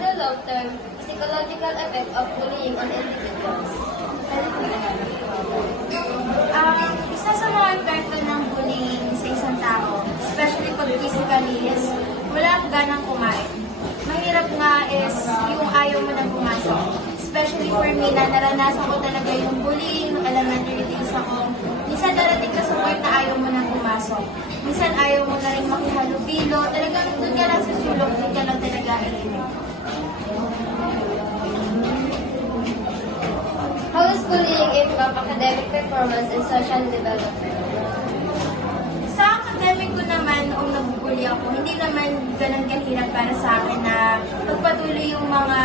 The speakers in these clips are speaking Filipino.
the long-term psychological effect of bullying on individuals? Isa sa mga epekto ng bullying sa isang tao, especially pag physically, is wala kang ganang kumain. Mahirap nga is yung ayaw mo nang pumasok. Especially for me na naranasan ko talaga yung bullying nung elementary days ako. Minsan darating ka sa point na ayaw mo nang pumasok. Minsan ayaw mo na rin makihalubilo. Talagang doon ka lang sa sulok, doon ka lang talaga ilimik. How does bullying impact academic performance and social development? Sa academic ko naman, noong nabubuli ako, hindi naman ganun kahirap para sa akin na pagpatuloy yung mga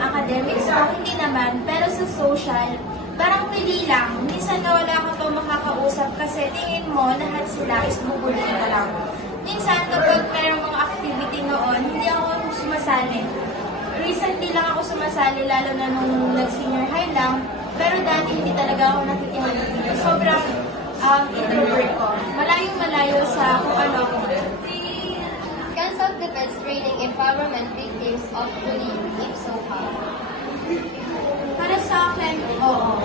academics ko, hindi naman. Pero sa social, parang pili lang. Minsan na wala ka pa makakausap kasi tingin mo lahat sila is bubulin ka lang. Minsan kapag mayroong mga activity noon, hindi ako sumasali. Recently lang ako sumasali, lalo na nung nag-senior high lang. Pero dati hindi talaga ako nakikihalap dito. Sobrang introvert ko. Malayo-malayo sa kung ano ako. Can self-defense training empowerment victims of bullying? If so, how? Para sa akin, oo.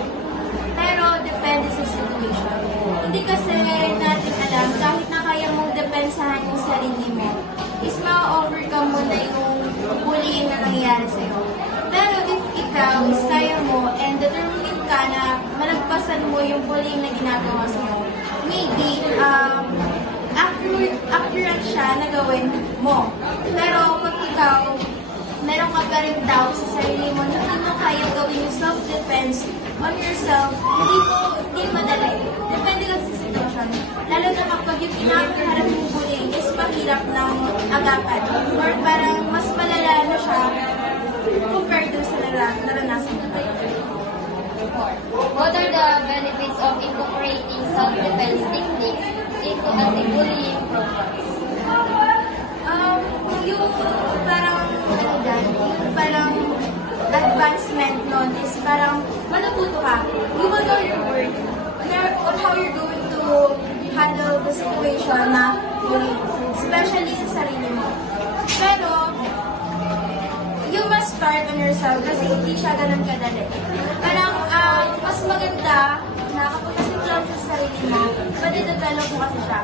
Pero depende sa situation. Hindi kasi natin alam, kahit na kaya mong depensahan yung sarili mo, is ma-overcome mo na yung bullying na nangyayari sa'yo. Pero if ikaw is kaya mo and determined ka na malagpasan mo yung bullying na ginagawa sa'yo, maybe accurate siya na gawin mo. Pero pag ikaw, meron ka pa rin doubt sa sarili mo, na hindi mo kaya gawin yung self-defense on yourself, hindi madali. Depende lang sa situation. Lalo na kapag yung pinakaharap mong bullying is mahirap ng agapan. Or parang mas malala na siya compared to sa naranasan mo. What are the benefits of incorporating self-defense techniques into anti-bullying programs? Yung parang yung parang advancement nun is parang matututo ka. You will know your word on how you're going to handle the situation na bullying, especially sa sarili mo. Pero, you must start on yourself kasi hindi siya ganun kadali. Parang, mas maganda na kapag kasi lang sa sarili mo, madidevelop mo kasi siya.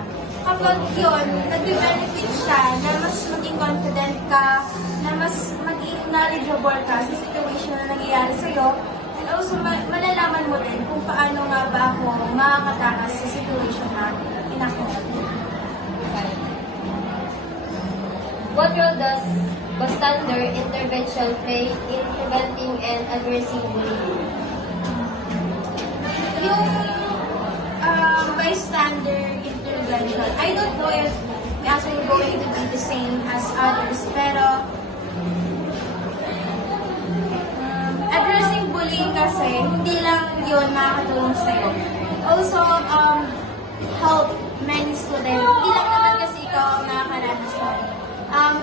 Kapag yun, nag-benefit siya na mas maging confident ka, na mas maging knowledgeable ka sa situation na nangyayari sa'yo, and also malalaman mo din kung paano nga ba ako makakatakas sa situation na inakuha. What role does bystander intervention play in preventing and addressing bullying? Yung bystander intervention, I don't know if it's actually going to be the same as others, pero addressing bullying kasi, hindi lang yun makakatulong sa'yo. It also help many students. Hindi lang naman kasi ikaw ang nakakaranas nun.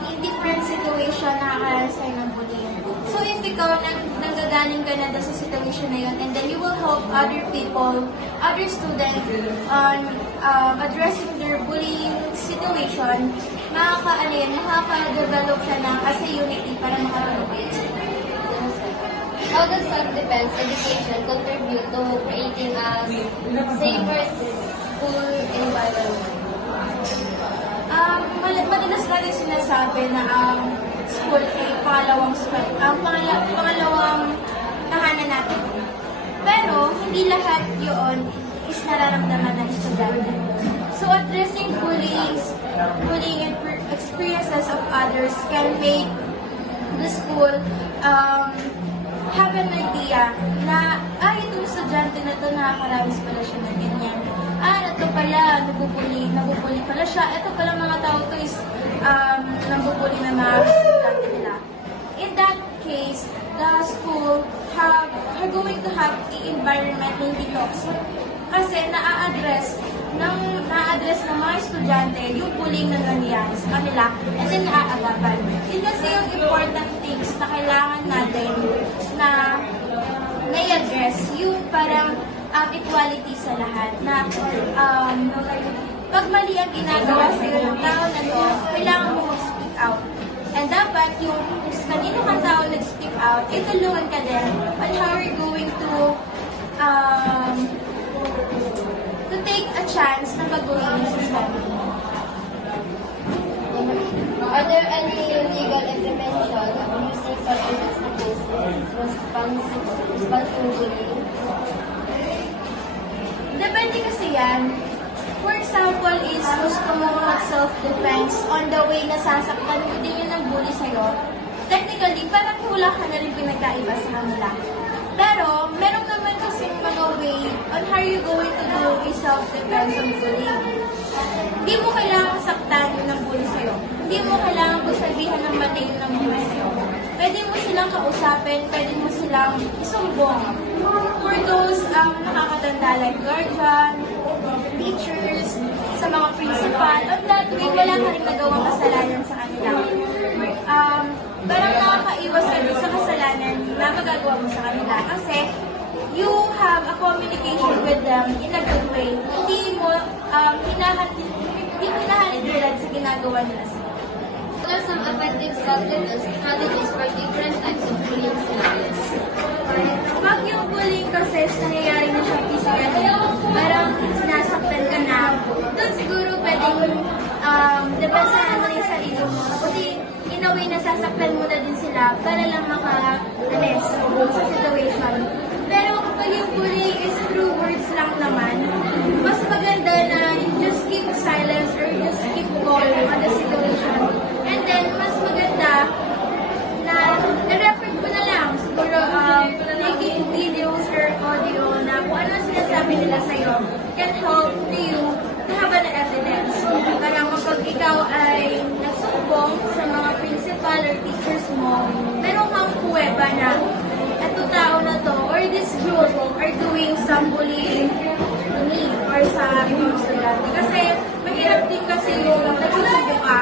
In different situation nakakaranas tayo ng bullying. So if ikaw nanggagaling ka na sa situation na yun, and then you will help other people, other students on addressing their bullying situation, makaka-develop ka na as a unity para makatulong kayo. How does self-defense education contribute to creating a safer school environment? Madalas natin sinasabi na ang school ay pangalawang tahanan natin. Pero, hindi lahat yun is nararamdaman ng estudyante. So, addressing bullying experiences of others can make the school have an idea na, itong estudyante na ito, nakakaramis pala siya na ganyan. Ito pala, nabubuli pala siya. Ito pala mga tao to is nabubuli na mga estudyante nila. In that case, the school are going to have the environment na hindi toxic. Kasi na-address ng mga estudyante yung bullying na nangyayari sa kanila and then naaagapan. Yun kasi yung important things na kailangan natin na na-address yung parang equality sa lahat na pag mali ang ginagawa sa iyo ng tao na to, kailangan mo mag-speak out. And dapat yung kung kanino kang tao nag-speak out, tulungan ka din on how you're going to take a chance na baguhin yung sistema. Are there any legal intervention using substance abuse responsibly? Depende kasi yan. For example is, gusto mo mag-self-defense on the way na sasaktan mo din yun ng bully sa'yo. Technically, parang wala ka na rin pinagkaiba sa kanila. Pero, meron naman kasi mga way on how you going to do a self-defense on bullying. Hindi mo kailangan saktan yun ng bully sa'yo. Hindi mo kailangan sabihan ng mali yun ng bully sa'yo. Pwede mo silang kausapin, pwede mo silang isumbong. For those nakakatanda like guardian, teachers, sa mga principal, on that way, wala ka rin nagawang kasalanan sa kanila. Parang nakakaiwas ka sa kasalanan na magagawa mo sa kanila. Kasi, you have a communication with them in a good way. Hindi mo hinahalid sa ginagawa nila sa. What are some effective self-defense strategies for different types of bullying scenarios? Pag yung bullying kasi nangyayari na siya physically, parang sinasaktan ka na, doon siguro pwedeng depensahan mo yung sarili mo. Kasi in a way, nasasaktan mo na din sila para lang maka-anes sa situation. Pero kapag yung bullying is through words lang naman, mas maganda na just keep silence or just keep calm on the situation. And then, mas maganda na na-record mo na lang. Siguro, taking videos or audio na kung ano sinasabi nila sa'yo can help you to have an evidence. Para kapag ikaw ay nagsumbong sa mga principal or teachers mo, meron kang kuweba na eto tao na to or this group are doing some bullying to me or sa ibang estudyante. Kasi mahirap din kasi yung nagsusumbong ka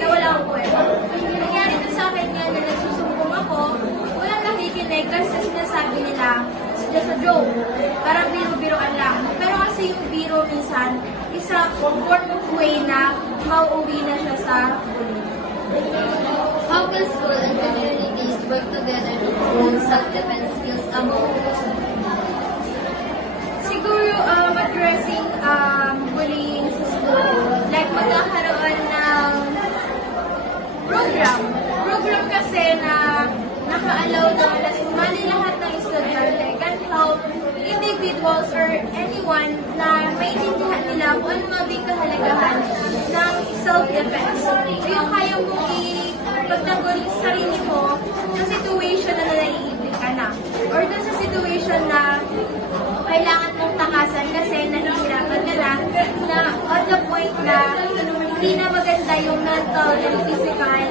na wala akong kuweba. Nangyari din sa akin nga na nagsusumbong ako, walang nakikinig kasi sinasabi nila it's just a joke. Parang biro-biroan lang. Pero kasi yung biro minsan, isa form of way na mauuwi na siya sa bullying. How can school and communities work together to promote self-defense skills among students? Siguro addressing bullying sa school, like magkakaroon ng program kasi na naka-allow daw na sumali lahat ng estudyante can help individuals or anyone na maintindihan nila kung ano mabing kahalagahan ng self-defense. Yung kaya mo ipagtanggol yung sarili mo sa situation na naiibig ka na. Or dun sa situation na kailangan mong takasan kasi nahihirapan ka na on the point na hindi na maganda yung mental and physical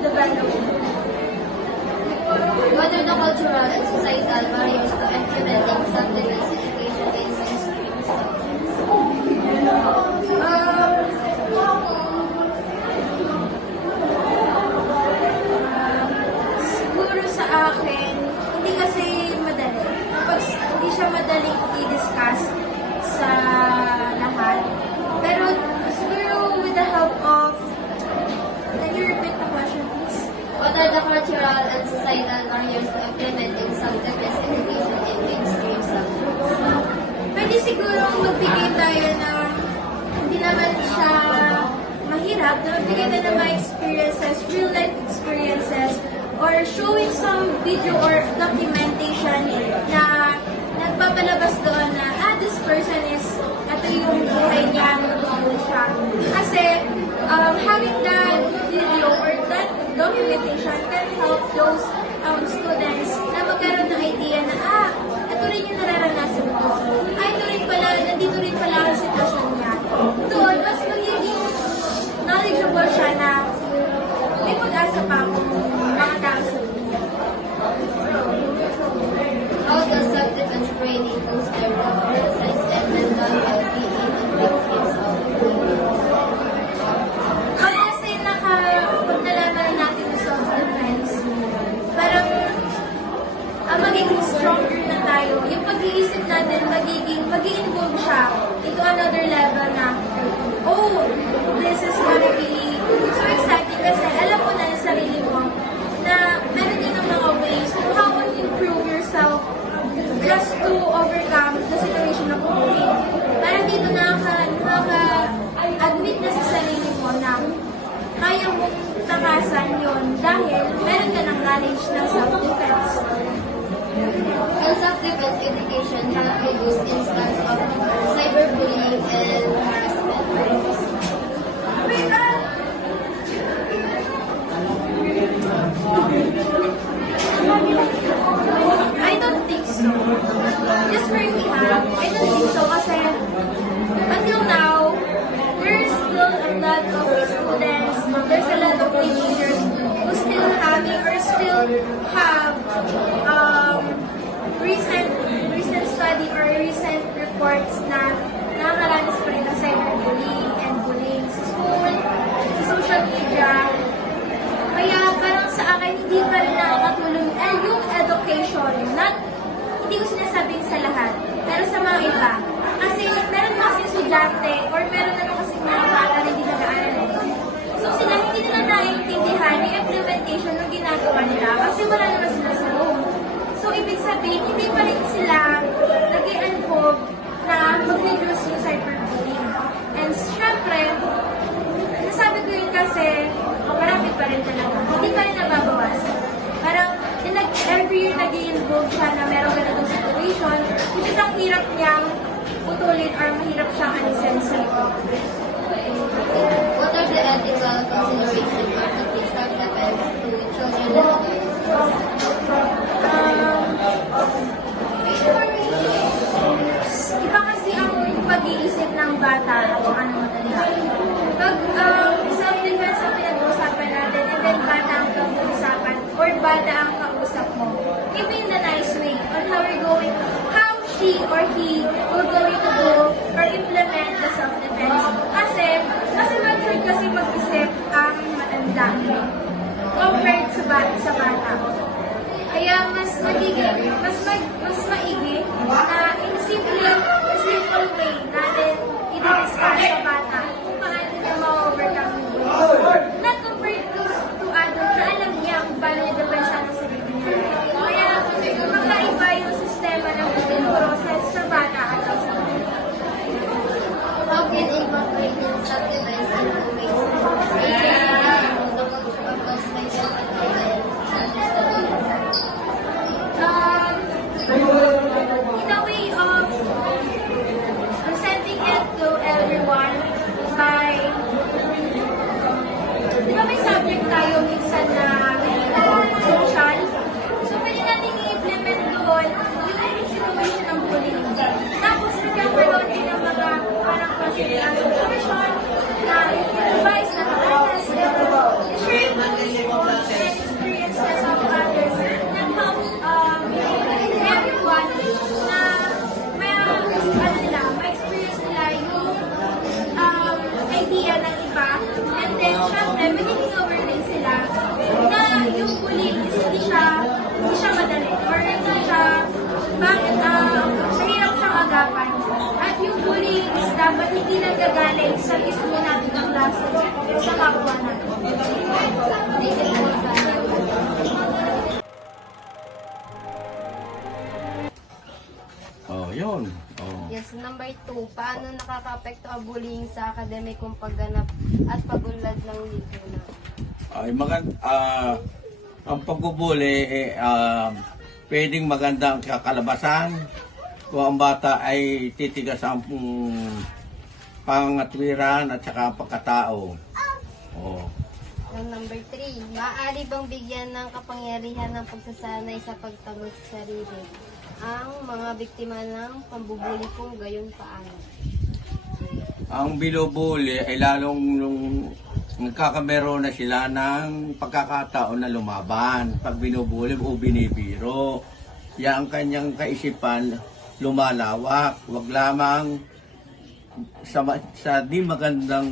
development. What are the cultural and societal barriers to implementing self-defense education in mainstream subjects? Siguro sa akin, hindi kasi madali. Hindi siya madaling i-discuss sa lahat. Pero siguro with the help of, can you repeat the question please? What are the cultural and societal barriers to implementing self-defense education in mainstream subjects? Pwede siguro magbigay tayo ng, hindi naman siya mahirap, na magbigay tayo ng mga experiences, real life experiences, or showing some video or documentation na nagpapalabas doon na, this person is, ito yung buhay niya, nagpapalabas siya. Kasi, having that video or that documentation can help those students na magkaroon ng idea na, ito rin yung nararanasan ko. Ito rin pala, nandito rin pala ang sitwasyon niya. Doon, mas magiging knowledgeable siya na may pag-asa pa akong mga tao sa dunia. How does self-defense training boost their criticize and mental well-being and victims of bullying? dahil meron ka ng knowledge ng self-defense. Ang self-defense education help reduce instance of cyberbullying and harassment. I don't think so. Just for me, I don't think so kasi until now, there's still a lot of students, there's a lot of teenagers who still having or still have recent study or recent reports na nakakaranas pa rin ng cyberbullying and bullying sa school, sa social media. Kaya parang sa akin, hindi pa rin nakakatulong yung education. Hindi ko sinasabing sa lahat, pero sa mga iba. Kasi meron kasi estudyante or meron na kasi mga bata na hindi nag-aaral. So sila hindi nila naiintindihan yung implementation ng ginagawa nila kasi wala naman sila sa room. So ibig sabihin, hindi pa rin sila nag-i-involve na mag-reduce yung cyberbullying. And syempre, nasabi ko yun kasi marami pa rin talaga. Hindi pa rin nababawas. Parang every year nag-i-involve siya na meron ganitong situation, which is ang hirap niyang putulin or mahirap siyang alisin sa ito. What are the ethical considerations of teaching self-defense to children and Iba kasi ang pag-iisip ng bata at saka ng matanda. Pag self-defense ang pinag-uusapan natin, and then bata ang pag-uusapan or bata ang kausap mo. Give in the nice way on how she or he will going to do or implement the self-defense. Kasi mature kasi mag-isip ang matanda compared sa bata. Kaya mas maigi na in a simple way natin i-discuss sa bata kung paano niya ma-overcome yung bullying. Not compared to adult na alam niya kung paano niya depensa ng sarili niya. Kaya magkaiba yung sistema ng bullying process sa bata at sa adult. how can incorporating self-defense into ways the culture of customization and understanding? In a way of presenting it to everyone by, di ba may subject tayo minsan na social? So, pwede natin i-implement doon yung situation ng bullying. Tapos, nagkakaroon din ng mga parang consideration na advice na karanas, share and experiences of others that help everyone na ma-experience nila yung idea ng iba. And then, syempre, magiging over din sila na yung bullying is hindi siya madali or hindi siya mahirap siyang agapan. At yung bullying is dapat hindi nanggagaling sa mismo natin ng klase sa kapwa natin. Oh, yun. Oh. Yes, number 2, paano nakaka-apekto ang bullying sa akademikong pagganap at pag-unlad ng lipunan? Ay ang pagbubuli pwedeng maganda ang kakalabasan kung ang bata ay titigas ang pangatwiran at saka ang pagkatao. Oh. Ang number 3, maaari bang bigyan ng kapangyarihan ng pagsasanay sa pagtanggol sa sarili ang mga biktima ng pambubuli kung gayon paano? Ang binubuli ay lalong nung nagkakamero na sila ng pagkakataon na lumaban. Pag binubuli o binibiro, yan ang kanyang kaisipan lumalawak. Huwag lamang sa di magandang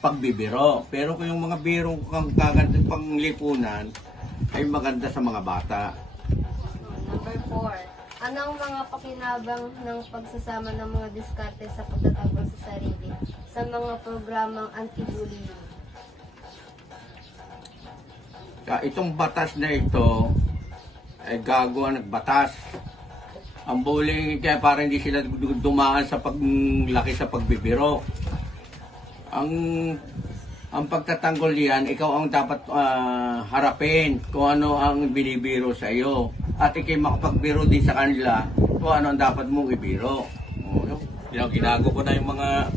pagbibiro. Pero kung yung mga birong kagandang panglipunan ay maganda sa mga bata. Number 4, anong mga pakinabang ng pagsasama ng mga diskarte sa pagtatanggol sa sarili sa mga programang anti-bullying? Itong batas na ito ay gagawa ng batas. Ang bullying kaya para hindi sila dumaan sa paglaki sa pagbibiro. Ang ang pagtatanggol yan, ikaw ang dapat harapin kung ano ang binibiro sa iyo. At ikay makapagbiro din sa kanila kung ano ang dapat mong ibiro. Ginago ko na yung mga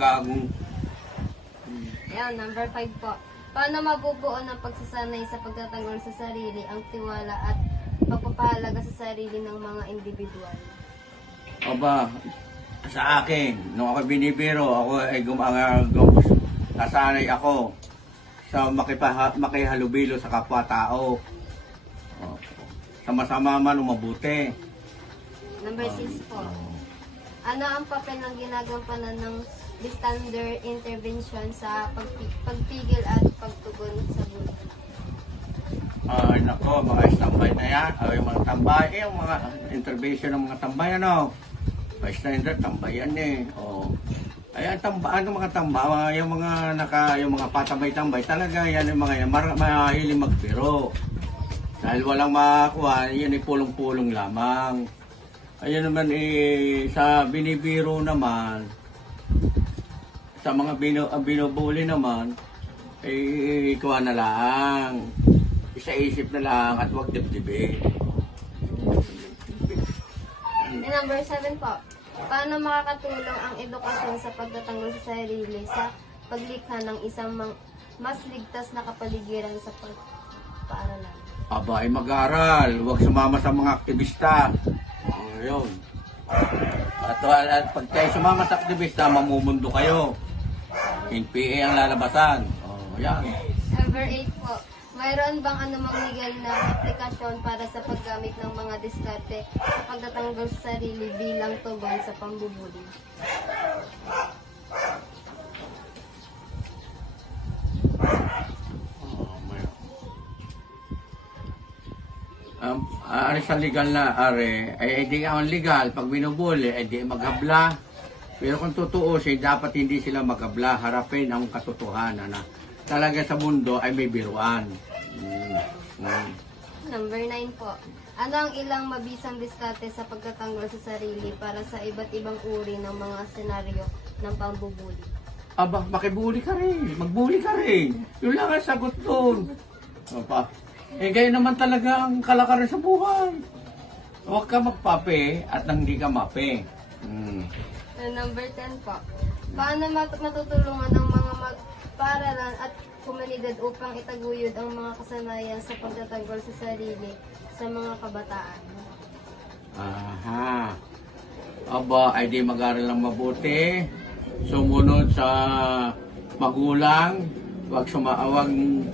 gagong. Ayan, number 5 po. Paano mabubuo ng pagsasanay sa pagtatanggol sa sarili ang tiwala at pagpapahalaga sa sarili ng mga individual? Aba, sa akin, nung ako binibiro, ako ay nasanay ako sa makihalubilo sa kapwa-tao. Sama-sama man o mabuti. Number 6 po. Ano ang papel ng ginagampanan ng bystander intervention sa pagpigil at pagtugon sa bully? Ay, nako, mga tambay na yan. Ay, mga tambay, yung mga intervention ng mga tambay, ano? Bystander, tambay yan eh. Ayan, ano mga tambay, yung mga patambay-tambay, talaga yan yung mga yan, mahiling magbiro. Dahil walang makakuha, yan ay pulong-pulong lamang. Ayun naman sa binibiro naman, sa mga binubuli naman, kuha na lang. Isa-isip na lang at huwag dibdibin. Number 7 po. Paano makakatulong ang edukasyon sa pagtatanggol sa sarili sa paglikha ng isang mas ligtas na kapaligiran sa paaralan? Aba ay mag-aral, huwag sumama sa mga aktivista. Yun. At pag kayo sumama sa aktivista, mamumundo kayo. NPA ang lalabasan. Yan. Number 8 po. Mayroon bang anumang legal na aplikasyon para sa paggamit ng mga diskarte sa pagtatanggol sa sarili bilang tugon sa pambubuli? Ari sa legal na ay di ang legal. Pag binubuli, ay di maghabla. Pero kung totoo siya, dapat hindi sila maghabla. Harapin ang katotohanan na talaga sa mundo ay may biruan. Number 9 po. Ano ang ilang mabisang diskarte sa pagtatanggol sa sarili para sa iba't ibang uri ng mga senaryo ng pambubuli? Aba, makibuli ka rin. Magbuli ka rin. Yun lang ang sagot doon. Gaya naman talaga ang kalakaran sa buhay. Huwag ka magpape at hindi ka mape. Number 10 po. Paano matutulungan ang mga paaralan at komunidad upang itaguyod ang mga kasanayan sa pagtatanggol sa sarili sa mga kabataan? Aha. Aba, ay di mag-aral ng mabuti. Sumunod sa magulang. Huwag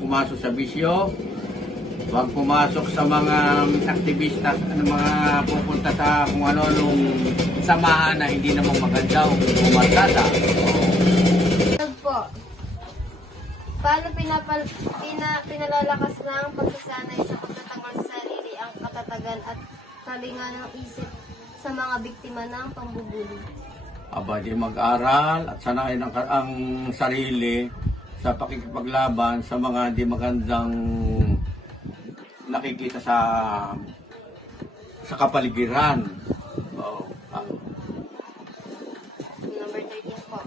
pumasok sa bisyo. Huwag pumasok sa mga aktivista, mga pupunta sa kung ano-anong samahan na hindi naman maganda o umatata. Po. Paano pinalalakas ng pagsasanay sa pagtatanggol sa sarili ang katatagan at kalinga ng isip sa mga biktima ng pambubuli? Aba, di mag-aral at sanayin ang sarili sa pakikipaglaban sa mga di magandang nakikita sa kapaligiran. Number 13 po.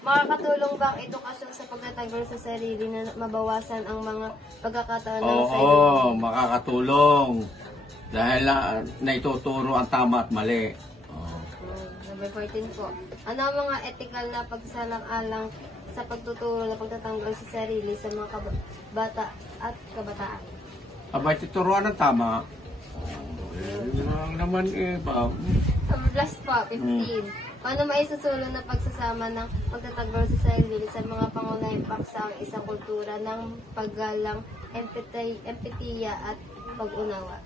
Makakatulong ba ang edukasyon sa pagtatanggol sa sarili na mabawasan ang mga pagkakataon ng Oo, makakatulong. Dahil naituturo ang tama at mali. Number 14 po. Ano ang mga ethical na pagsalang-alang sa pagtuturo ng pagtatanggol sa sarili sa mga bata at kabataan? Abay, tuturuan ng tama. Yun lang naman Last po, 15. Paano maisusulong na pagsasama ng pagtatanggol sa sarili sa mga pangunahing paksa ang isang kultura ng paggalang, empatiya at pag-unawa?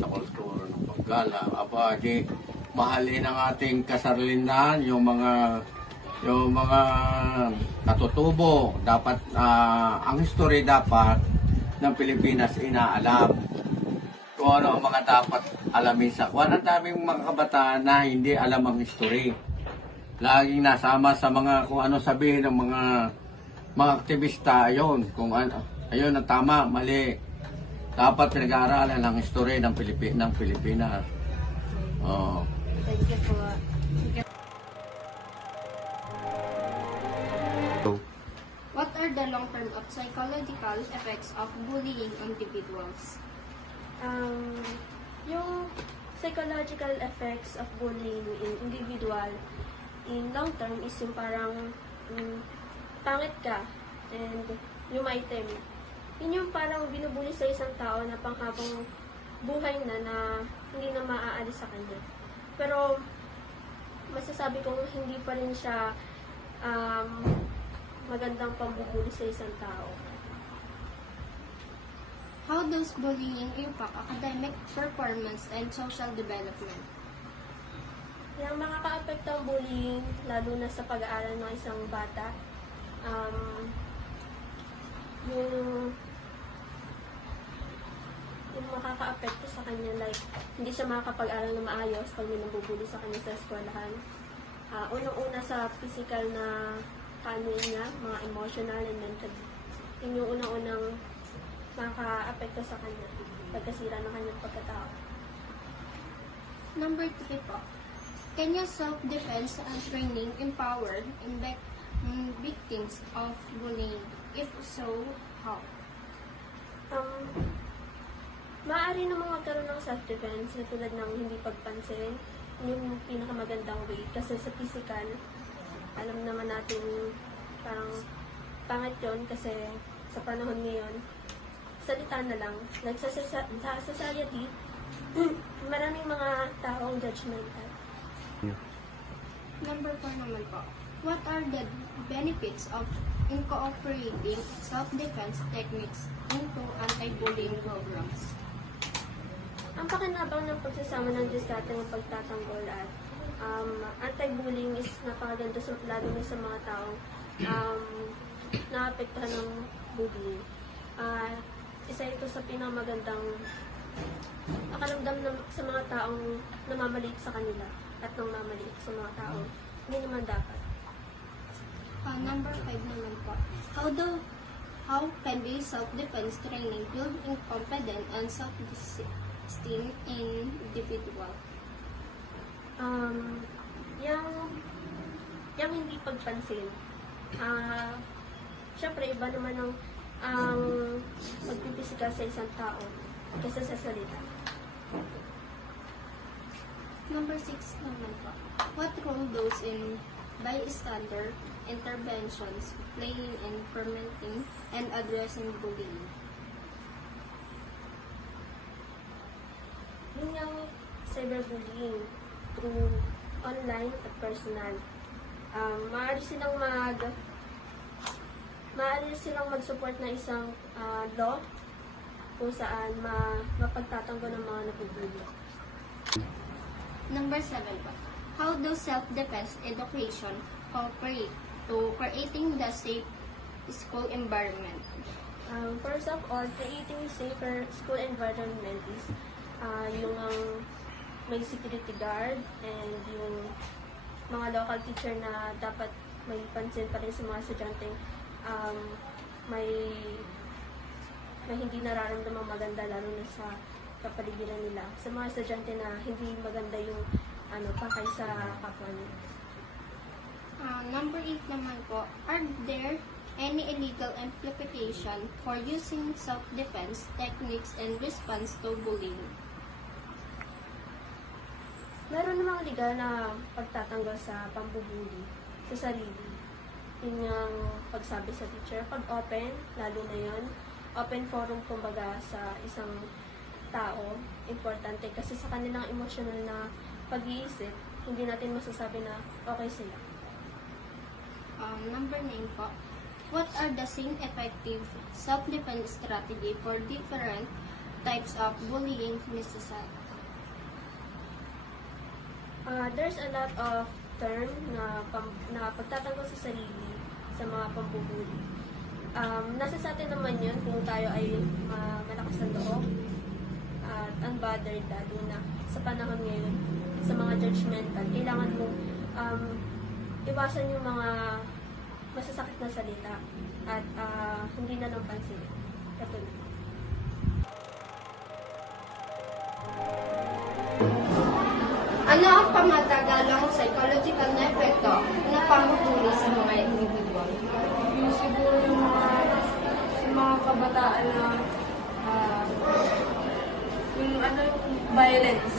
Sa kultura ng paggalang. Aba, di mahalin ang ating kasarlindan, yung mga katutubo. Dapat ang history dapat ng Pilipinas inaalam kung ano ang mga dapat alamin sa kuwan. Ang daming mga kabataan na hindi alam ang history. Laging nasama sa mga kung ano sabihin ng mga aktivista. Ayun, kung ano, ayun ang tama, mali. Dapat pinag-aaralan ang history ng Pilipinas. Oo. Thank you po. What are the long-term of psychological effects of bullying on individuals? Yung psychological effects of bullying in individual in long term is yung parang pangit ka and lumaitim. Yun yung parang binubuli sa isang tao na panghabang buhay na hindi na maaalis sa kanya. Pero masasabi kong hindi pa rin siya magandang pambubuli sa isang tao. How does bullying impact academic performance and social development? Yung makaka-apekto ang bullying, lalo na sa pag-aaral ng isang bata, yung makaka-apekto sa kanya, like, hindi siya makakapag-aral na maayos pag may nabubuli sa kanya sa eskwelahan. Unang-una sa physical na kanin niya, mga emotional and mental. Yun yung unang-unang makaka-apekto sa kanya, pagkasira ng kanyang pagkatao. Number 3 po. Can your self-defense and training empower victims of bullying? If so, how? Maaari namang magkaroon ng self-defense na tulad ng hindi pagpansin, yung pinakamagandang way. Kasi sa physical, alam naman natin parang pangit yun kasi sa panahon ngayon, salita na lang. Like sa society, maraming mga taong judgmental. Number 4 naman po. What are the benefits of incorporating self-defense techniques into anti-bullying programs? Ang pakinabang ng pagsasama ng diskarte ng pagtatanggol at anti-bullying is napakaganda lalo na sa mga taong naapektuhan ng bullying. Isa ito sa pinakamagandang nakaramdam sa mga taong namamaliit sa kanila at nang mamaliit sa mga taong hindi naman dapat. Number 5 naman po. How can be self-defense training build in confidence and self-esteem in individual? Yung hindi pagpansin. Siyempre, iba naman ang pagpipisikal sa isang tao kaysa sa salita. Number 6 naman po. What role does in bystander interventions playing in preventing and addressing bullying? Yun yung cyberbullying through online at personal. Maaari silang mag-support na isang law kung saan mapagtatanggol ng mga napubuli. Number 7 po. How does self-defense education cooperate to creating the safe school environment? First of all, creating safer school environment is yung may security guard and yung mga local teacher na dapat may pansin pa rin sa mga estudyante may hindi nararamdamang maganda lalo na sa kapaligiran nila. Sa mga estudyante na hindi maganda yung pakay sa kapwa nila. Number 8 naman po. Are there any illegal implication for using self-defense techniques in response to bullying? Meron namang legal na pagtatanggol sa pambubuli sa sarili. Yun yung pagsabi sa teacher. Pag open, lalo na yun, open forum kumbaga sa isang tao, importante kasi sa kanilang emotional na pag-iisip, hindi natin masasabi na okay sila. Number 9 po. What are the same effective self-defense strategy for different types of bullying necessary? There's a lot of term na pagtatanggol sa sarili sa mga pambubuli. Nasa sa atin naman yun kung tayo ay malakas ng loob at unbothered lalo na sa panahon ngayon sa mga judgmental. Kailangan mong iwasan yung mga masasakit na salita at hindi na lang pansinin. Katulad. Ano ang pamatagalang psychological na epekto ng pambubuli sa mga individual? Yung siguro yung mga kabataan na yung violence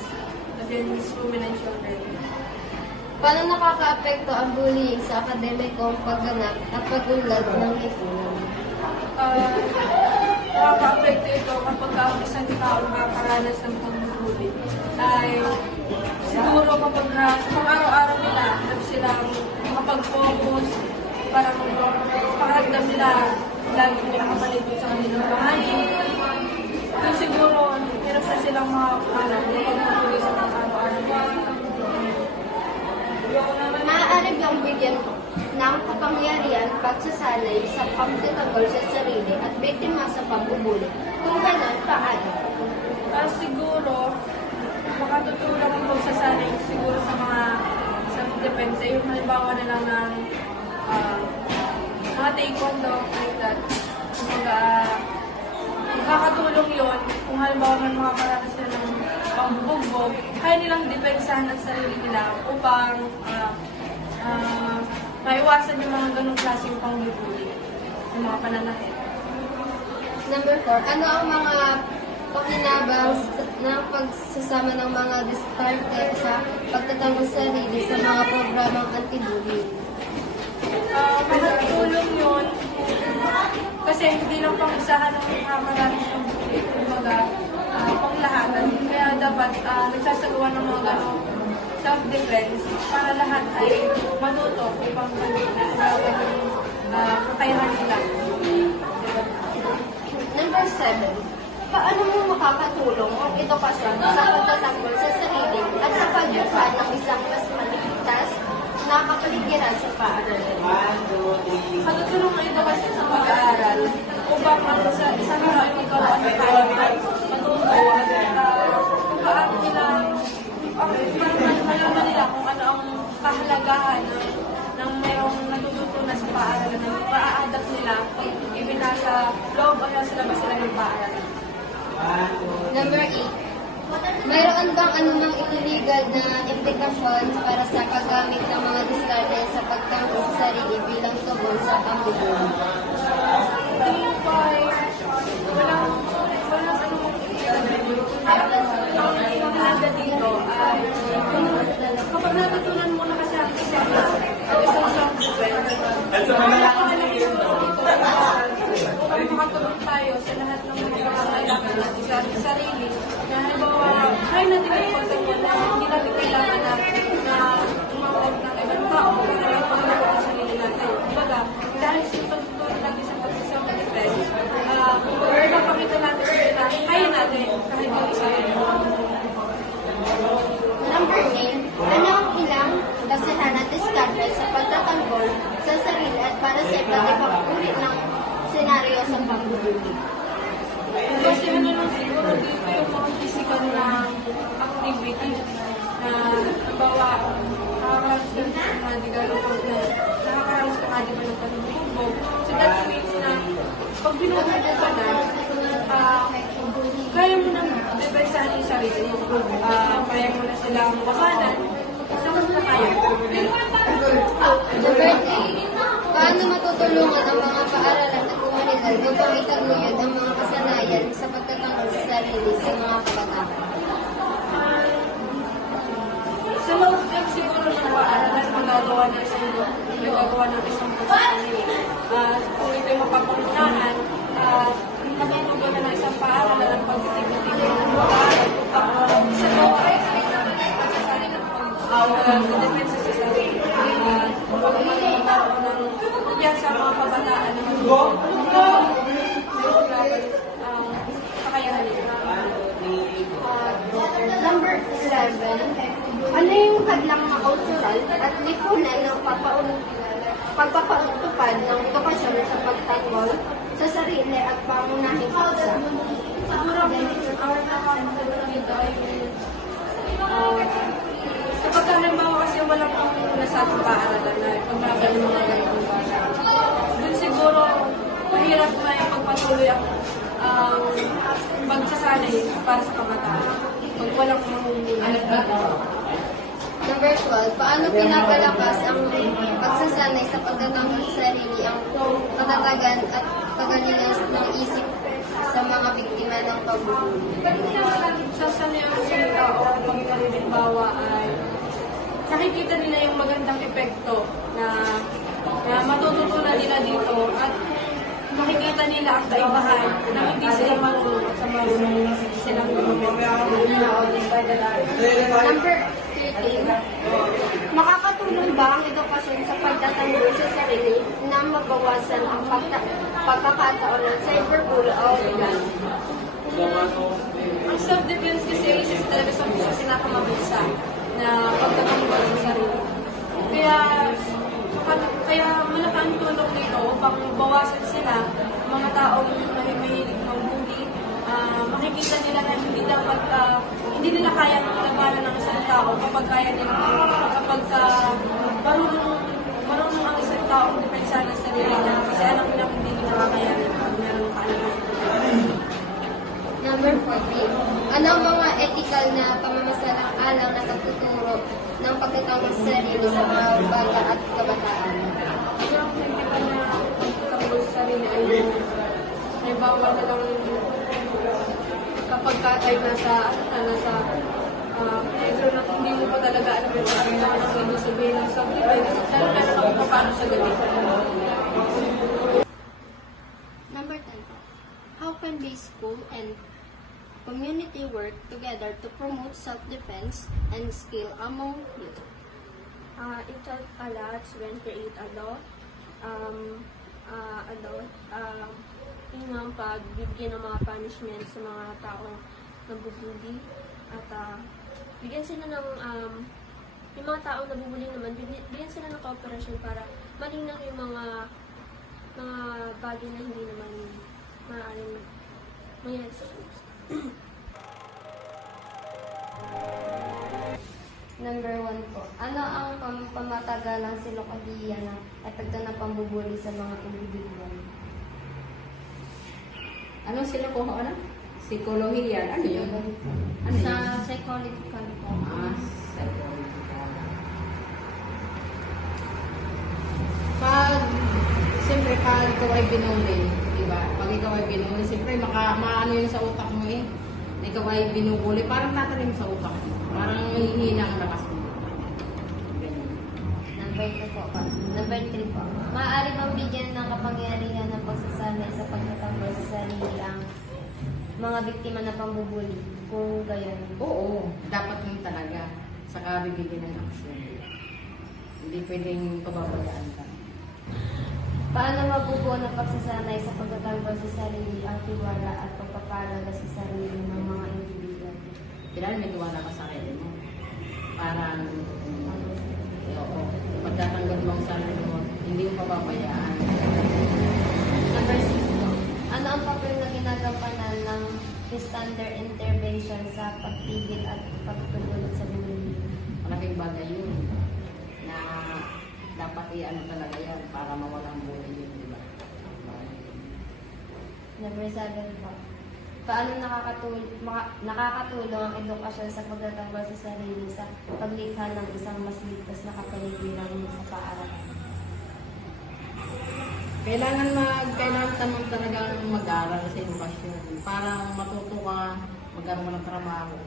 against women and children. Paano nakaka-apekto ang bullying sa akademikong pagganap at pag-unlad ng lipunan? Nakaka-apekto ito kapag ang isang tao nakakaranas ng pambubuli. Ay siguro kapag pang araw-araw nila, hirap silang makapag-focus para makaramdam nila lagi nila nakapalibot sa kanilang panganin. Yung siguro, hirap na silang makapag-focus sa mga araw-araw nila. Maaari bang bigyan ng kapangyarihan pagsasanay sa pagtatanggol sa sarili at biktima sa pambubuli? Kung gano'n, paano? Siguro, makatutulong ang pagsasanay siguro sa mga self-defense. Yung halimbawa na lang ng mga taekwondo, like that. Makakatulong yon kung halimbawa man makakaranas na ng pambubugbog, kaya nilang depensahan ang sarili nila upang maiwasan yung mga ganong klaseng pangbubuli, yung mga pananakit. Number 4, ano ang mga pakinabang ng pagsasama ng mga diskarte sa pagtatanggol sa sarili sa mga programang anti-bullying? Makatulong yun kasi hindi lang pang-isahan ng mga maraming pambuli, kumbaga panglahatan. Kaya dapat nagsasagawa ng mga ganong self-defense para lahat ay matuto upang gawin yung kakayahan nila. Number 7, paano mo makakatulong ang edukasyon sa pagtatanggol sa sarili at sa paglikha ng isang mas maligtas na kapaligiran sa paaralan? Matutulong ang edukasyon sa pag-aaral upang sa isang araw ay magkaroon ng kaya matuto at kung paano nila malaman nila kung ano ang kahalagahan ng mayroong natututunan sa paaralan na pa-adapt nila pag ibinasa loob o sa labas sila ng paaralan. Number 8, mayroon bang anumang illegal na implikasyon para sa paggamit ng mga diskarte sa pagtanggol sa sarili bilang tugon sa pambubuli? Tingin ko ay walang anumang ang mahalaga dito ay kapag natutunan mo na kasi ang isang self-defense, napakahalaga dito upang makatulong tayo sa lahat ng mga pangangailangan natin sa ating sarili. Na halimbawa, kaya natin ang pagtanggol na hindi natin kailangan na umawag ng ibang tao para pangalaman ang sarili natin. Kumbaga, dahil sa pagtutunan natin sa pag-self-defense, mapakita natin na kaya natin kahit yung isa rin. Number 9, ano ang ilang basehan at diskarte sa pagtatanggol sa sarili at para sa iba't ibang uri ng senaryo sa pambubuli? Kasi lang siguro dito yung mga physical na activity na bawa nakakaranas ka ng mga digalupag na nakakaranas ka nga ng pagbubugbog. So that means na pag binubugbog ka na, kaya mo nang depensahan yung sarili mo. Kaya mo na silang wakanan. Basta mas na kaya. Number 10, paano matutulungan ang mga paaralan at komunidad upang itaguyod ang mga kasanayan sa pagtatanggol sa sarili sa mga kabataan? Sa loob lang siguro ng paaralan, magagawa ng isang pagsasanay. Kung ito'y mapapangunahan, natutugan na ng isang paaralan ang pagtitigil ng pag-aaral upang sa loob ay pagsasanay ng pag-depensa sa sarili. Upang magkaroon ng yan sa mga kabataan na kakayahan nila. Number 11, ano yung hadlang na cultural at lipunan ng pagpapautupad ng edukasyon sa pagtanggol sa sarili at pangunahing paksa? Siguro ang nakakatulong dito ay kapag halimbawa kasi walang pangunguna sa ating paaralan na pagbagal ng mga ganitong bata. Doon siguro mahirap na ipagpatuloy ang pagsasanay para sa kabataan. Pag walang pangunguna. 12, paano pinapalakas ang pagsasanay sa pagtatanggol sa sarili ang katatagan at kagalingan ng isip sa mga biktima ng pambubulo? Sasanay ang isang tao kapag halimbawa ay nakikita nila yung magandang epekto na matututunan nila dito at makikita nila ang kaibahan na hindi sila marunong at sa marunong silang Number 13, makakatulong ba ang edukasyon sa pagtatanggol sa sarili na mabawasan ang pagkakataon ng cyberbully o online? ang self-defense kasi isa talaga sa pinakamabisa na pagtatanggol sa sarili. Kaya malaki ang tulong nito upang bawasan sila mga taong mahilig mag-bully. Makikita nila na hindi nila kaya labanan ng isang tao kapag marunong ang isang tao depensa ng sarili niya kasi alam nila hindi nila kakayanin pag meron kaalam. Number 14, ano ang mga ethical na pamamasalang-alang na pagtuturo ng pagtatanggol sa sarili sa mga bata at kabataan? Siguro ang technical na pagtatanggol sa sarili ay yung may bawal na lang kapag tayo nasa medyo na hindi mo pa talaga alam yung ano na hindi sabihin ng self-defense, talaga na kung paano sa gabi. Number 10 po, how can the school and community work together to promote self-defense and skill among youth? It helps a lot when create a law. Yun nga ang pagbibigyan ng mga punishment sa mga taong nabubuli at bigyan sila ng yung mga taong nabubuli naman, bigyan sila ng cooperation para malinaw yung mga bagay na hindi naman maaaring mangyari sa kanila. Number 1 po, ano ang pamatagalang sinukadiya ng epekto ng pambubuli sa mga individual? Ano sila po? Ano? Psikolohiya. Ano yun? Ano Sa yun? psychological po. Psychological. Siyempre, pag ikaw ay binuli, diba? Pag ikaw ay binuli, siyempre, maano yun sa utak mo eh. Ikaw ay binubuli, parang tatalim sa utak mo. Parang hihina ang lakas mo. Ganyan. Number 2 po. Number 3 po, maaari bang bigyan ng kapangyarihan ng pagsasanay sa pagtatanggol sa sarili ang mga biktima ng pambubuli? Kung gayon, Oo, dapat mo talaga. Saka bibigyan ng aksyon. Hindi pwedeng pababayaan ka. paano mabubuo ng pagsasanay sa pagtatanggol sa sarili ang tiwala at pagpapalaga sa sarili ng mga individual? Kailangan may tiwala ka sa sarili mo. Parang, oo, pagtatanggol mo ang sarili mo, hindi mo pababayaan. Number 6 po, ano ang papel na ginagampanan ng standard intervention sa pagpigil at pagtutulog sa bullying? Malaking bagay yun na dapat i-ano talaga yan para mawala ang bullying yun, di ba? Number 7 po, paano nakakatulong ang edukasyon sa pagtatanggol sa sarili sa paglikha ng isang mas ligtas na kapaligiran sa paaralan? Kailangan tamang talaga mag-aral sa edukasyon para matuto ka, magkaroon ka ng trabaho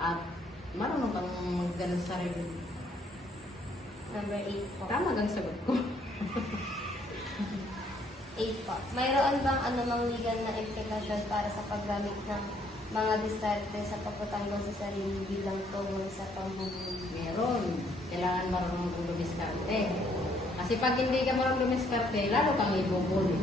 at marunong kang mag-ganon sa sarili. Number 8 po. Tama ang sagot ko. 8 po. Mayroon bang anumang legal na implikasyon para sa paggamit ng mga diskarte sa pagtatanggol sa sarili bilang tungo sa pambubuli? Meron. Kailangan marunong kang lumiskarte. Kasi pag hindi ka marunong lumiskarte, lalo kang ibubuli.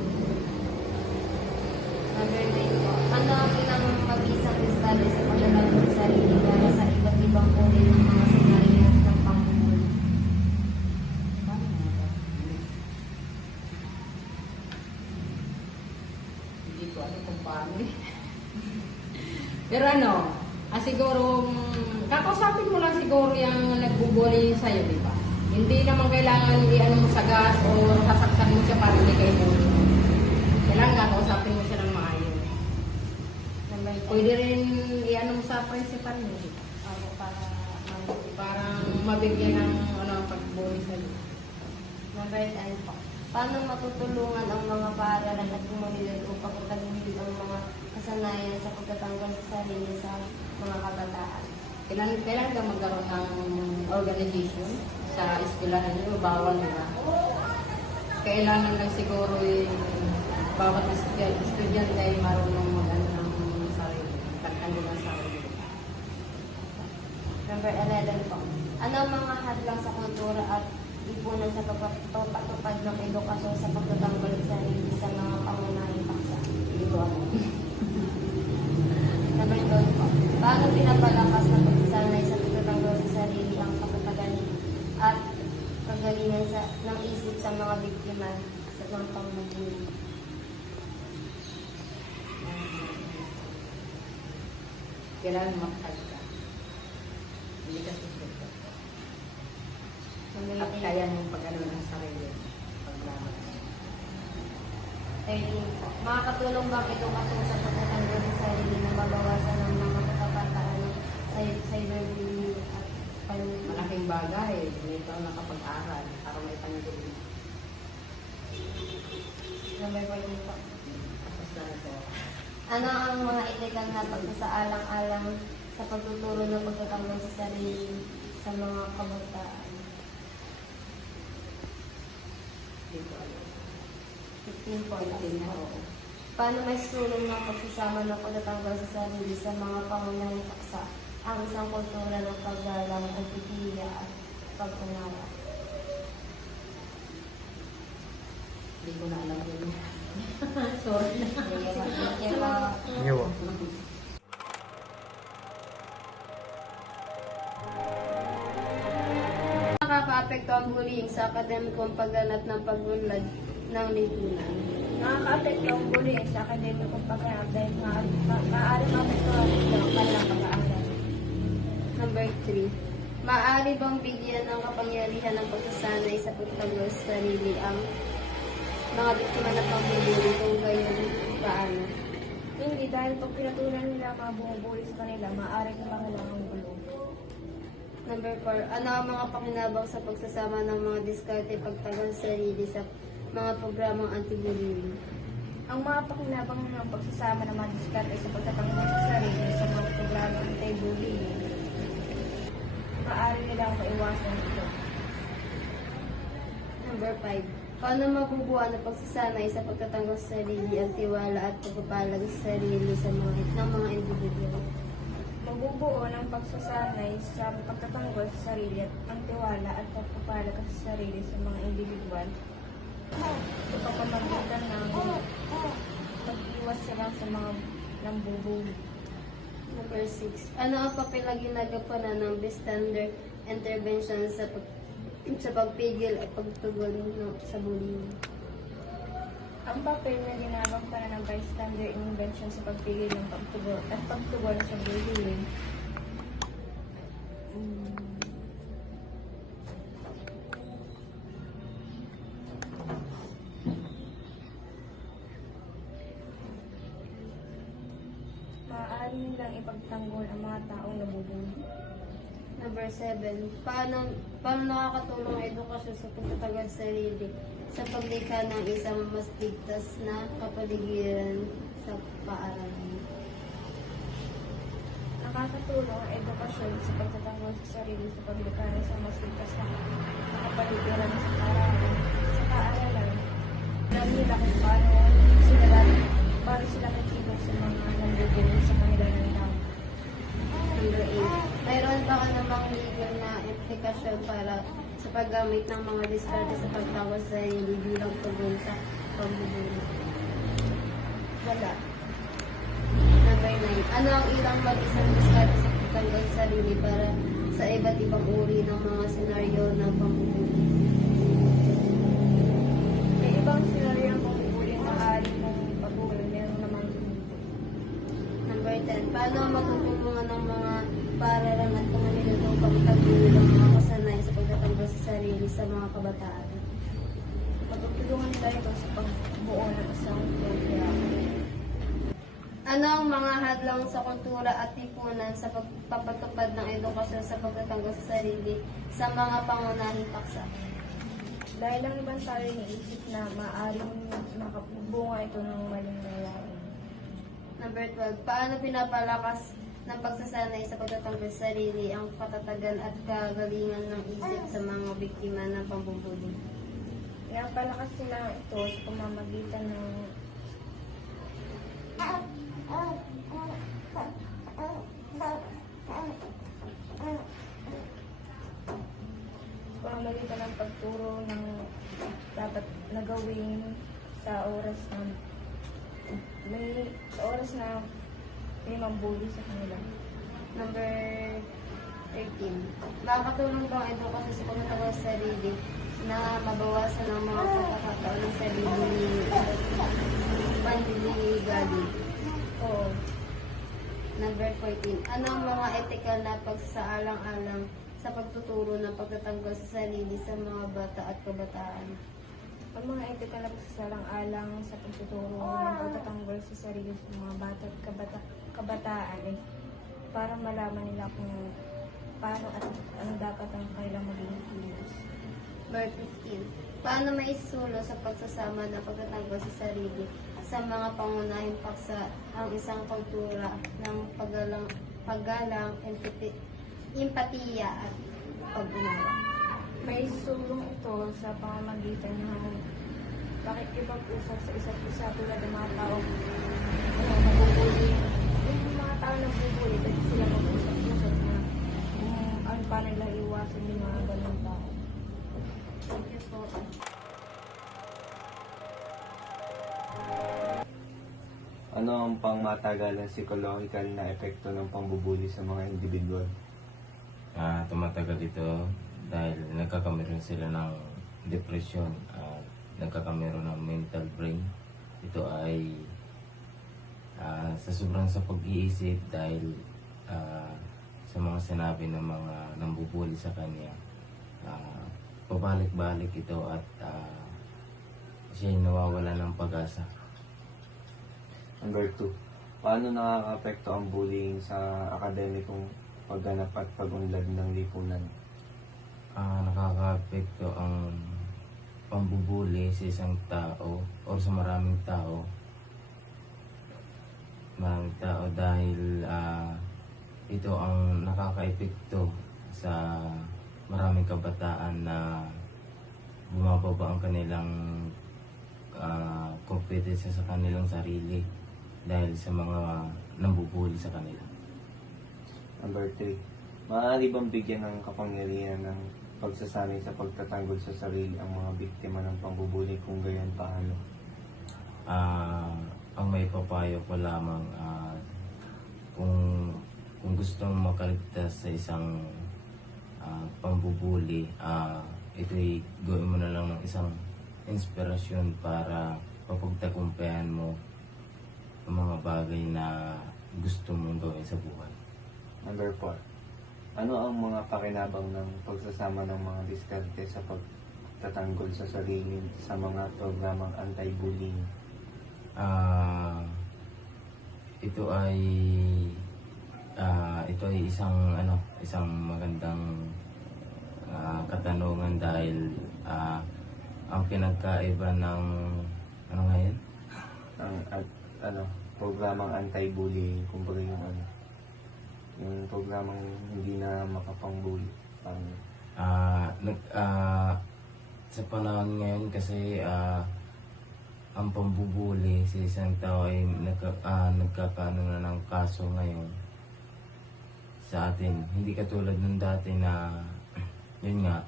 Number 9 po. Ano ang pinamabisang diskarte sa pagtatanggol sa sarili para sa iba't ibang uri ng mga senaryo ng pambubuli? Hindi ko alam kung paano eh. Pero ano, siguro, kakausapin mo lang siguro yung nagbubuli sa'yo, di ba? Hindi naman kailangan i-ano mo sa gas o sasaktan mo siya para hindi kayo bully. Kailangan kakausapin mo siya ng maayos. Number 10. Pwede rin i-ano mo sa principal mo. Para parang mabigyan ng pagbuli sa'yo. Number 10 po. Paano matutulungan ang mga paaralan at komunidad upang ipagpatuloy ang mga kasanayan sa pagtatanggol sa sarili sa mga kabataan? Kailan ka magkaroon ng organization sa eskwelahan niyo? Bawal na. Kailangan lang siguro bawat estudyante ay marunong mag-ano ng sarili. Pagtanggol ng sarili. Number 11 po. Ano ang mga hadlang sa kultura at lipunan sa pagpapatupad ng edukasyon sa pagtatanggol sa sarili sa mga pangunahing paksa? Hindi ko alam. Number 12 po. Paano pinapalakas na pagsasanay sa pagtatanggol sa sarili ang kapatagan at kagalingan ng isip sa mga biktima sa mga pangmabuli? Kailangan makakal ka. Hindi ka susunod. Number At kaya ng pag-ano ng sarili. Paglaman. 13 po. Makakatulong ba ang edukasyon sa pagtatanggol sa sarili na mabawasan ng mga katapataan ng cyberbullying at panlilipan? Malaking bagay. Hindi ka nakapag-aral para may panagulong. Number 14 po. Tapos na ito. Ano ang mga illegal na pagsasaalang-alang sa pagtuturo ng pagtatanggol sa sarili sa mga kabataan? Hindi ko alam. 15 po. Hindi na ako. Paano may sulong ng pagsasama ng pagtatanggol sa sarili sa mga pangunahing paksa ang isang kultura ng paggalang, pagpipilya at pag-unawa? Hindi ko na alam yun. Sorry. Nakaka-apekto ang bullying sa akademikong pagganap ng pag-unlad ng lipunan. Nakaka-apekto ang bullying sa akademikong paghanap dahil maaaring maapektuhan ito ang kanilang pag-aaral. Number 3. Maaari bang bigyan ng kapangyarihan ng pagsasanay sa pagtanggol sa sarili ang mga biktima ng pambubuli kung gayon paano? Hindi, dahil pag pinatulan nila ang mga bumubuli sa kanila, maaaring mahalang ang gulo. Number 4. Ano ang mga pakinabang sa pagsasama ng mga diskarte pagtanggol sa sarili sa mga programang anti-bullying? Ang mga pakinabang ng pagsasama ng mga diskarte sa pagtatanggol sa sarili sa mga programa anti-bullying, maaari nilang maiwasan ito. Number 5. Paano mabubuo ang pagsasanay sa pagtatanggol sa sarili ang tiwala at pagpapalag sa sarili sa mga individual? Mabubuo ng pagsasanay sa pagtatanggol sa sarili at ang tiwala at pagpapalag sa sarili sa mga individual sa pamamagitan ng pag-iwas sila sa mga nambubuli. Number 6. Ano ang papel na ginagampanan ng bystander intervention sa pagpigil at pagtugon sa bullying? Ang papel na ginagampanan ng bystander intervention sa pagpigil ng pagtugon sa bullying. Maaari nilang ipagtanggol ang mga taong nabubuli. Number 7. Paano nakakatulong ang edukasyon sa pagtatagal sa sarili sa paglikha ng isang mas ligtas na kapaligiran sa paaralan? Nakakatulong ang edukasyon sa pagtatanggol sa sarili sa paglikha ng isang mas ligtas na kapaligiran sa paaralan. Alam nila kung paano sila kikilos sa mga nambubuli sa kanila ng tao. Number 8. Mayroon ba ka namang legal na implikasyon para sa paggamit ng mga diskarte sa pagtawag sa sarili bilang tugon sa pambubuli? Wala. Number 9. Ano ang ilang mag-isang diskarte sa pagtawag sa sarili para sa iba't ibang uri ng mga senaryo ng pambubuli? May ibang senaryo ng pambubuli na maaari mong pag-uwi, meron namang hindi. Number 10. Paano matutulungan ng mga paaralan at komunidad upang ipagbuo ng mga kasanay sa pagtatanggol sa sarili sa mga kabataan? Matutulungan nila ito sa pagbuo ng isang programa. Ano ang mga hadlang sa kultura at lipunan sa pagpapatupad ng edukasyon edukasyon sa pagtatanggol sa sarili sa mga pangunahing paksa. Dahil ang ibang tao iniisip na maaaring makabunga ito ng maling layunin. Number 12, paano pinapalakas ng pagsasanay sa pagtatanggol sa sarili ang katatagan at kagalingan ng isip sa mga biktima ng pambubuli? Pinapalakas nila ito sa pamamagitan ng pagturo ng dapat na gawin sa oras na may mambuli sa kanila. Number 13, makakatulong ba ang edukasyon sa pagtatanggol sa sarili na mabawasan ang mga pagkakataon ng sarili panliligali? Oo. Number 14, ano ang mga ethical na pagsaalang-alang sa pagtuturo ng pagtatanggol sa sarili sa mga bata at kabataan? Ang mga etika na pagsasalang-alang sa pagtuturo ng pagtatanggol sa sarili sa mga bata at kabataan ay para malaman nila kung paano at ano dapat ang kailang maging kilos. Number 15, paano maisulo sa pagsasama ng pagtatanggol sa sarili sa mga pangunahing paksa ang isang kultura ng paggalang, empatiya at pag-unawa? May sulong ito sa pamamagitan ng pakikipag-usap sa isa't isa tulad ng mga tao nabubuli. Yung mga tao nabubuli, kasi sila mag-usap-usap na kung paano nila iwasan yung mga ganong tao. Thank you po. Ano ang pangmatagalang psikolohikal na epekto ng pambubuli sa mga individual? Tumatagal ito dahil nagkakameron sila ng depression at nagkakameron ng mental brain. Ito ay sa sobrang sa pag-iisip dahil sa mga sinabi ng mga nambubuli sa kanya. Pabalik-balik ito at siya ay nawawala ng pag-asa. Number 2, paano nakaka-apekto ang bullying sa akademikong pagganap at pag-unlad ng lipunan? Nakaka-apekto ang pambubuli sa isang tao o sa maraming tao. Dahil ito ang nakaka-epekto sa maraming kabataan na bumababa ang kanilang kompetensya sa kanilang sarili dahil sa mga nambubuli sa kanila. Number 3, maaari bang bigyan ng kapangyarihan ng pagsasanay sa pagtatanggol sa sarili ang mga biktima ng pambubuli, kung gayon paano? Ang may papayo ko lamang kung gustong makaligtas sa isang pambubuli, ito'y gawin mo na lang ng isang inspirasyon para papagtagumpayan mo ang mga bagay na gusto mong gawin sa buhay. Number 4, ano ang mga pakinabang ng pagsasama ng mga diskarte sa pagtatanggol sa sarili sa mga programang anti-bullying? Ito ay isang magandang katanungan dahil ang pinagkaiba ng ano ngayon? Programang anti-bullying, kumbaga yung programang hindi na makapangbully. Sa panahon ngayon kasi ang pambubuli sa isang tao ay nagkakaano na ng kaso ngayon sa atin. Hindi katulad nung dati na yun nga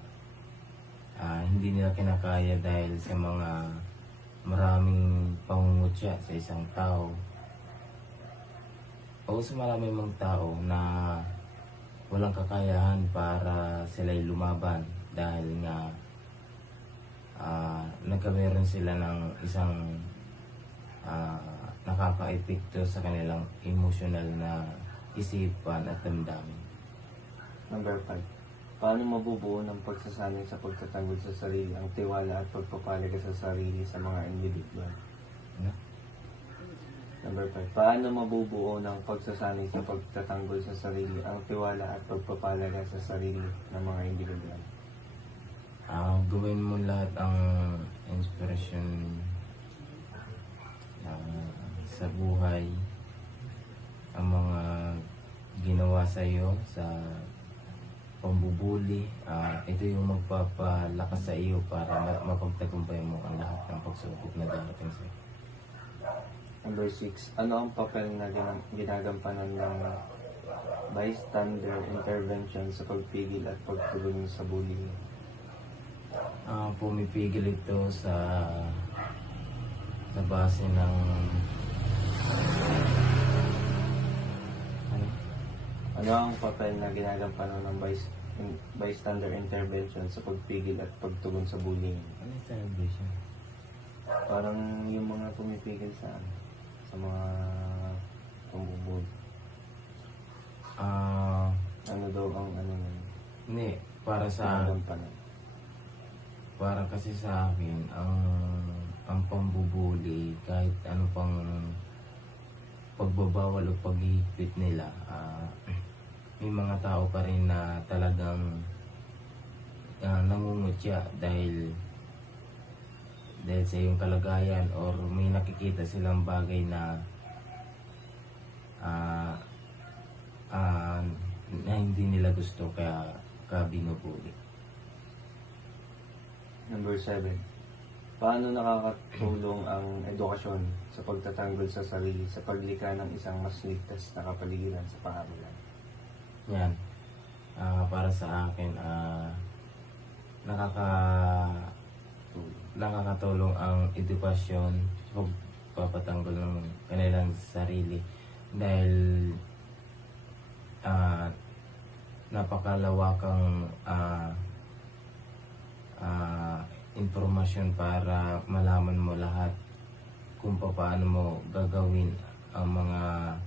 hindi nila kinakaya dahil sa mga maraming pangungutya sa isang tao o sa maraming mga tao na walang kakayahan para sila'y lumaban dahil nga nagkameron sila ng isang nakaka-epekto sa kanilang emotional na isipan at damdamin. Number 5, paano mabubuo ng pagsasanay sa pagtatanggol sa sarili ang tiwala at pagpapalaga sa sarili sa mga individual? Number 5. Paano mabubuo ng pagsasanay sa pagtatanggol sa sarili ang tiwala at pagpapalaga sa sarili ng mga individual? Gawin mo lahat ang inspirasyon sa buhay, ang mga ginawa sa iyo sa pambubuli. Ito yung magpapalakas sa iyo para mapagtagumpay mo ang lahat ng pagsubok na darating sa iyo. Number 6. Ano ang papel na ginagampanan ng bystander intervention sa pagpigil at pagtulong sa bullying? Pumipigil ito sa base ng Ano ang papel na ginagampanan ng bystander intervention sa pagpigil at pagtugon sa bullying? ano yung celebration? Parang yung mga pumipigil sa mga pambubuli. Ano daw ang ano nun? Hindi, para sa Ginagampanan. para kasi sa akin ang pambubuli, kahit ano pang pagbabawal o paghihigpit nila, may mga tao pa rin na talagang nangungutya dahil sa iyong kalagayan, or may nakikita silang bagay na na hindi nila gusto, kaya binubuli. Number 7. Paano nakakatulong ang edukasyon sa pagtatanggol sa sarili sa paglikha ng isang mas ligtas na kapaligiran sa paaralan? Yan. Para sa akin, nakakatulong ang edukasyon sa pagpapatanggol ng kanilang sarili, dahil napakalawakang impormasyon para malaman mo lahat kung paano mo gagawin ang mga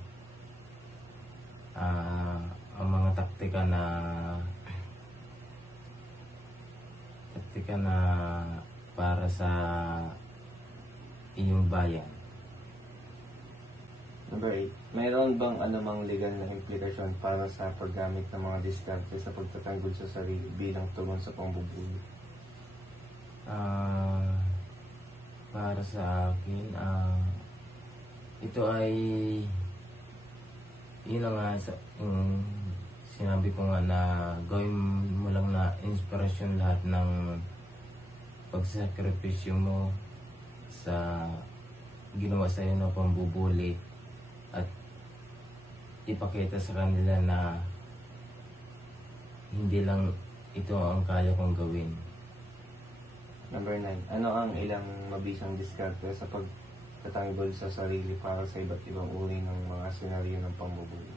taktika na para sa iyong bayan. Number 8. Mayroon bang anumang legal na implikasyon para sa paggamit ng mga diskarte sa pagtatanggol sa sarili bilang tugon sa pambubuli? Para sa akin, ito ay yun na nga sinabi ko nga, na gawin mo lang na inspirasyon lahat ng pagsakripisyo mo sa ginawa sa iyo ng pambubuli, at ipakita sa kanila na hindi lang ito ang kaya kong gawin. Number 9. Ano ang ilang mabisang diskarte sa pagtatanggol sa sarili para sa iba't ibang uri ng mga senaryo ng pambubuli?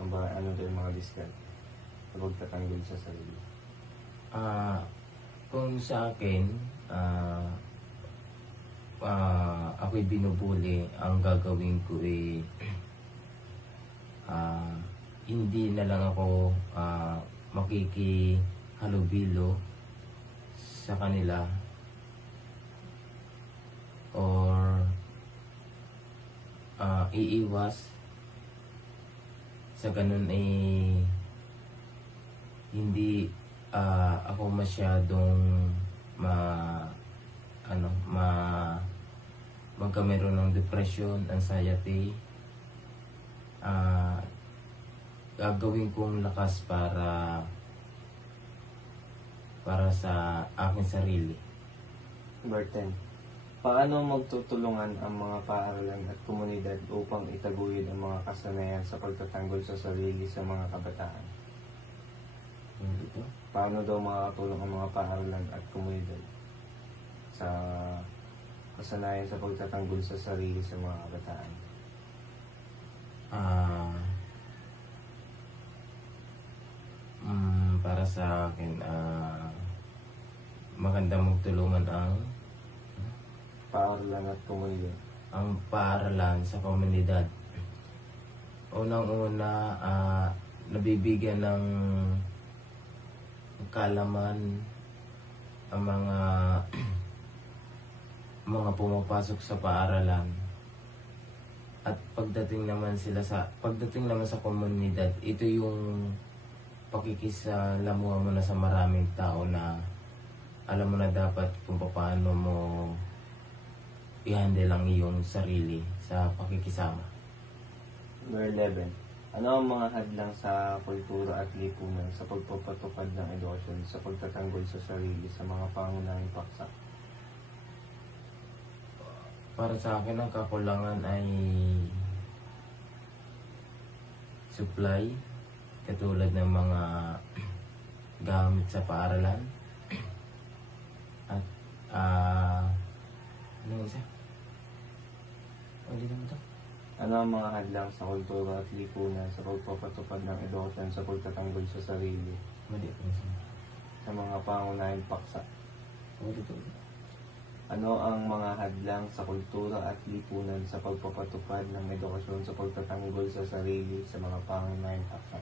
Ano daw yung mga diskarte sa pagtatanggol sa sarili? Kung sa akin, ako'y binubuli, ang gagawin ko ay hindi na lang ako makikihalubilo sa kanila, or iiwas sa ganun, hindi ako masyadong magkameron ng depression, anxiety. Gagawin kong lakas para sa aking sarili. Number 10. Paano magtutulungan ang mga paaralan at komunidad upang itaguyod ang mga kasanayan sa pagtatanggol sa sarili sa mga kabataan? Paano daw makakatulong ang mga paaralan at komunidad sa kasanayan sa pagtatanggol sa sarili sa mga kabataan? Para sa akin, maganda magtulungan Paaralan at komunidad. ang paaralan sa komunidad. Unang-una, nabibigyan ng kaalaman ang mga pumapasok sa paaralan, At pagdating naman sa komunidad, ito yung pakikisalamuha mo na sa maraming tao na alam mo na dapat kung paano mo i-handle ang iyong sarili sa pakikisama. Number 11. Ano ang mga hadlang sa kultura at lipunan sa pagpapatupad ng edukasyon sa pagtatanggol sa sarili sa mga pangunahing paksa? Para sa akin, ang kakulangan ay supply, katulad ng mga gamit sa paaralan. At, ano isa? Hindi naman ito. Ano ang mga hadlang sa kultura at lipunan sa pagpapatupad ng edukasyon sa pagtatanggol sa sarili Mali ako isa. sa mga pangunahing paksa? Ulit ito. Ano ang mga hadlang sa kultura at lipunan sa pagpapatupad ng edukasyon sa pagtatanggol sa sarili sa mga pangunahing paksa?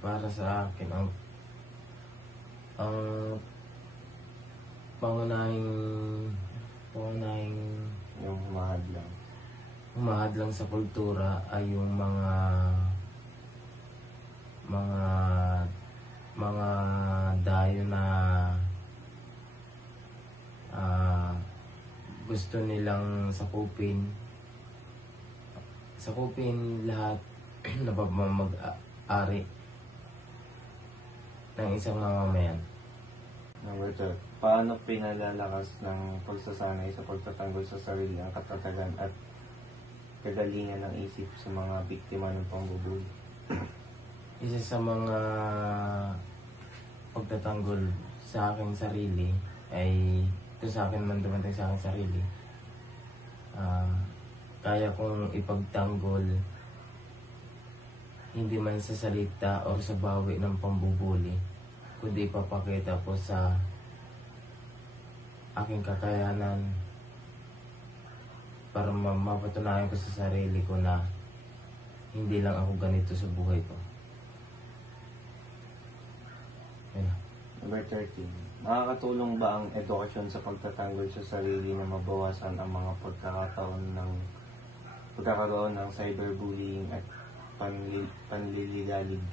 Para sa akin, ang pangunahing Yung mahadlang. humahadlang sa kultura ay yung mga dayo na gusto nilang sakupin lahat na mag-ari ng isang mamamayan. Number 12. Paano pinalalakas ng pagsasanay sa pagtatanggol sa sarili ang katatagan at kagalingan ng isip sa mga biktima ng pambubuli? Isa sa mga pagtatanggol sa aking sarili ay ito sa akin man dumating sa aking sarili. Kaya kong ipagtanggol hindi man sa salita o sa bawi ng pambubuli, kundi ipapakita ko sa aking kakayanan para mapatunayan ko sa sarili ko na hindi lang ako ganito sa buhay ko. Ayun. Number 13. Makakatulong ba ang edukasyon sa pagtatanggol sa sarili na mabawasan ang mga pagkakaroon ng cyberbullying at panlililalig?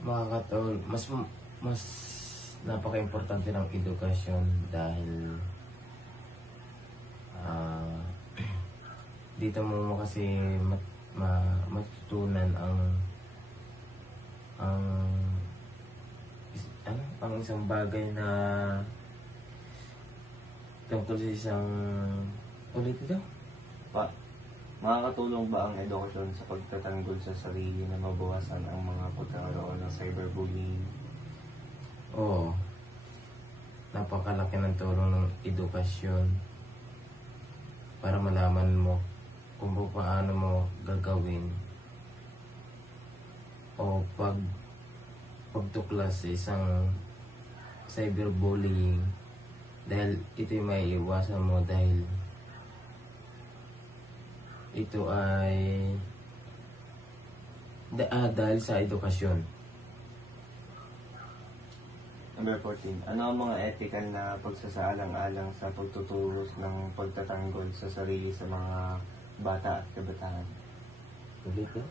Makakatulong. Mas napaka-importante ng edukasyon dahil dito mo kasi matutunan ang isang bagay na tungkol sa isang ulit ito. Makakatulong ba ang edukasyon sa pagtatanggol sa sarili na mabawasan ang mga pagkakaroon ng cyberbullying? Oo. Napakalaki ng tulong ng edukasyon para malaman mo kung paano mo gagawin o pagtuklas sa isang cyberbullying, dahil ito yung may iwasan mo dahil ito ay dahil sa edukasyon. Number 14. Ano ang mga ethical na pagsasaalang-alang sa pagtuturo ng pagtatanggol sa sarili sa mga bata at kabataan? Ulit ko?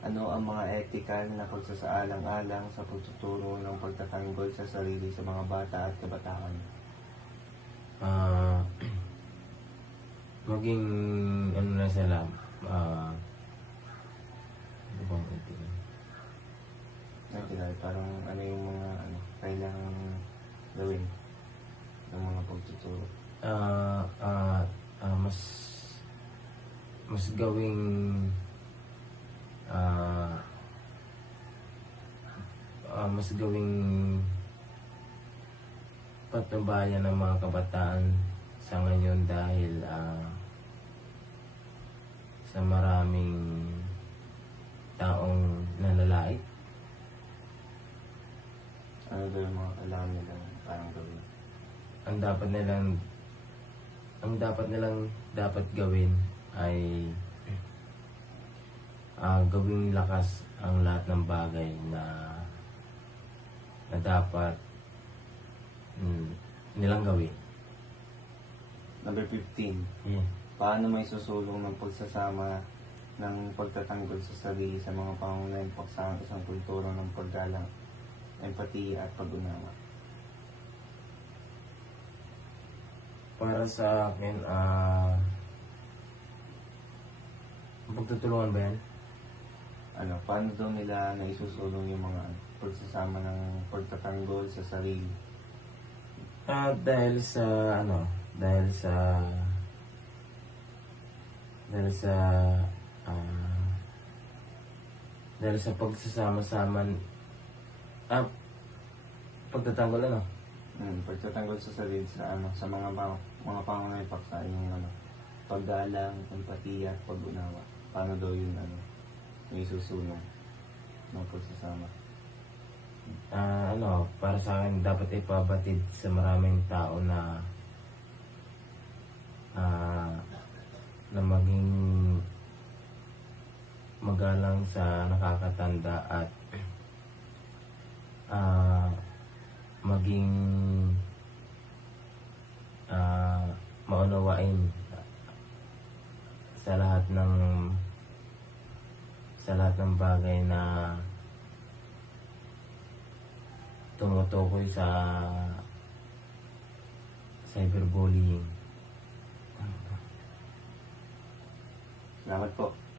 Ano ang mga ethical na pagsasaalang-alang sa pagtuturo ng pagtatanggol sa sarili sa mga bata at kabataan? Maging ano na sila, ano bang ethical? Ethical, parang ano yung mga kailangan gawin ng mga pagtuturo? Mas gawing patnubayan ng mga kabataan sa ngayon dahil sa maraming taong nalalait. Ano daw yung mga kailangan nilang parang gawin? Ang dapat nilang gawin ay gawing lakas ang lahat ng bagay na dapat nilang gawin. Number 15. Hmm. Paano may susulong ng pagsasama ng pagtatanggol sa sarili sa mga pangunahing paksa ng isang kultura ng paggalang, empatiya at pag-unawa? Para sa akin, pagtutulungan ba yan? Paano daw nila naisusulong yung mga pagsasama ng pagtatanggol sa sarili? Dahil sa dahil sa pagsasama-sama, pagtatanggol Pagtatanggol sa sarili sa mga pangunahing paksa yung paggalang, empatiya at pag-unawa. Paano daw yun may susulong ng pagsasama? para sa akin dapat ipabatid sa maraming tao na maging magalang sa nakakatanda at maging maunawain sa lahat ng bagay na tumutukoy sa cyberbullying. Salamat po.